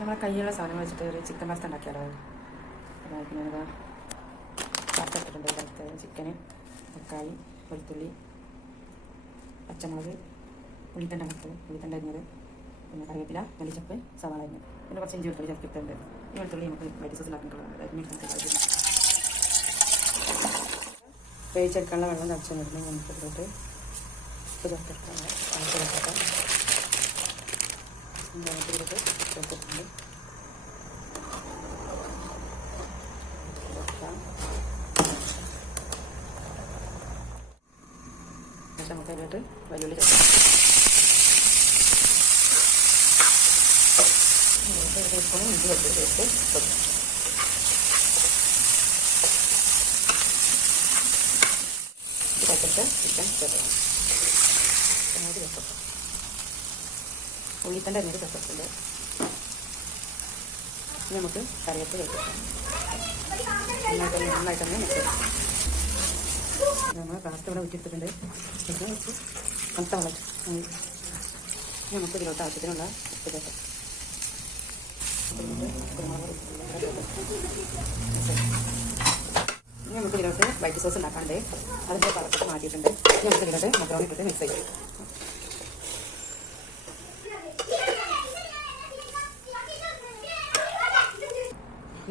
നമ്മളെ കയ്യിലുള്ള സാധനം വെച്ചിട്ട് ഒരു ചിക്കൻ പാസ്ത ഉണ്ടാക്കിയാലോ? അതായത് പാസ്ത ഇട്ടിട്ടുണ്ട്. ചിക്കന് തക്കാളി വെളുത്തുള്ളി പച്ചമുളക് ഉള്ളിത്തണ്ട മുട്ടത് ഉള്ളിത്തണ്ട അരിഞ്ഞത് പിന്നെ കറിവേപ്പില നെല്ലിച്ചപ്പ് സവാള അരിഞ്ഞത്. പിന്നെ കുറച്ച് ഇഞ്ചി വെളുത്തുള്ളി ചേർത്തിട്ടുണ്ട് ഈ വെളുത്തുള്ളി നമുക്ക് വൈറ്റ് സോസിൽ ആക്കിയിട്ടുള്ളത് അരിഞ്ഞെടുത്തിട്ട് വേവിച്ചെടുക്കാനുള്ള വെള്ളം തിളച്ച് നമുക്ക് ഇതിലോട്ട് ചേർത്തെടുക്കാം ചേർക്കാം ഇതിലോട്ട് ചേർത്തിട്ടുണ്ട് ചേർക്കാം. ശേഷം നമുക്ക് അതിലോട്ട് വെല്ലുള്ളി ചേർക്കാം ടീസ്പൂൺ ഇഞ്ചി വെച്ച് ചേർത്ത് കൊടുക്കാം ഇതൊക്കെ ചിക്കൻ ചേർക്കണം ചങ്ങാതി ചേർക്കാം ഉള്ളിത്തന്റെ എന്നൊരു ചേർത്തിട്ടുണ്ട് ഇനി നമുക്ക് കറിയത്ത് വെക്കാം നന്നായിട്ട് നന്നായിട്ടൊന്ന് നമ്മൾ കാർത്ത് ഇവിടെ ഉച്ചെടുത്തിട്ടുണ്ട് ഇത് തണുത്ത നമുക്ക് ഇതിലോട്ട് ആവശ്യത്തിനുള്ള ഇനി നമുക്ക് ഇതിലോട്ട് വൈറ്റ് സോസ് ഉണ്ടാക്കാണ്ട് അതിന്റെ പറഞ്ഞിട്ട് മാറ്റിയിട്ടുണ്ട്. ഇനി നമുക്ക് ഇതിലോട്ട് മക്രോണി ഇട്ടിട്ട് മിക്സ് ചെയ്യാം.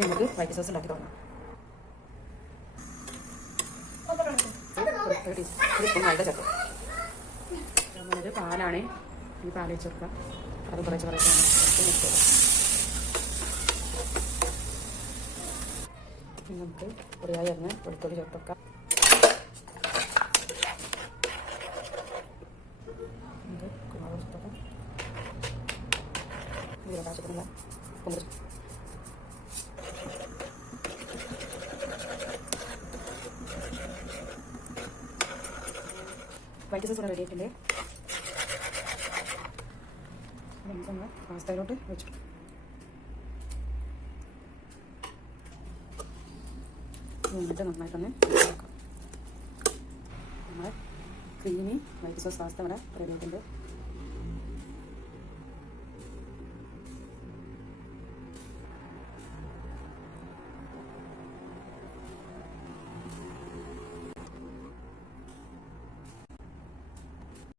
നമുക്ക് വൈറ്റ് സോസ് ഉണ്ടാക്കി തുടങ്ങാം. മൈദ ചേർക്കാം നമ്മളൊരു പാലാണ് ഈ പാലിൽ കൊടുക്കാം അത് കുറച്ച് കുറച്ച് നമുക്ക് കുറയായി അരിഞ്ഞ് വെളുത്തുള്ളി ചേർത്തൊക്കെ വെക്കാം. ഇത് കുരുമുളക് ചേർത്ത് വെക്കാം ഇതിലോട്ട് ആവശ്യത്തിനുള്ള ഉപ്പും കൂടി ചേർക്കാം. വൈറ്റ് സോസ് റെഡി നമുക്കൊന്ന് പാസ്തയിലോട്ട് വെച്ചു. എന്നിട്ട് നന്നായിട്ടൊന്ന് നമ്മൾ ക്രീമി വൈറ്റ് സോസ് പാസ്ത ഇവിടെ റെഡി ആയിട്ടുണ്ട്.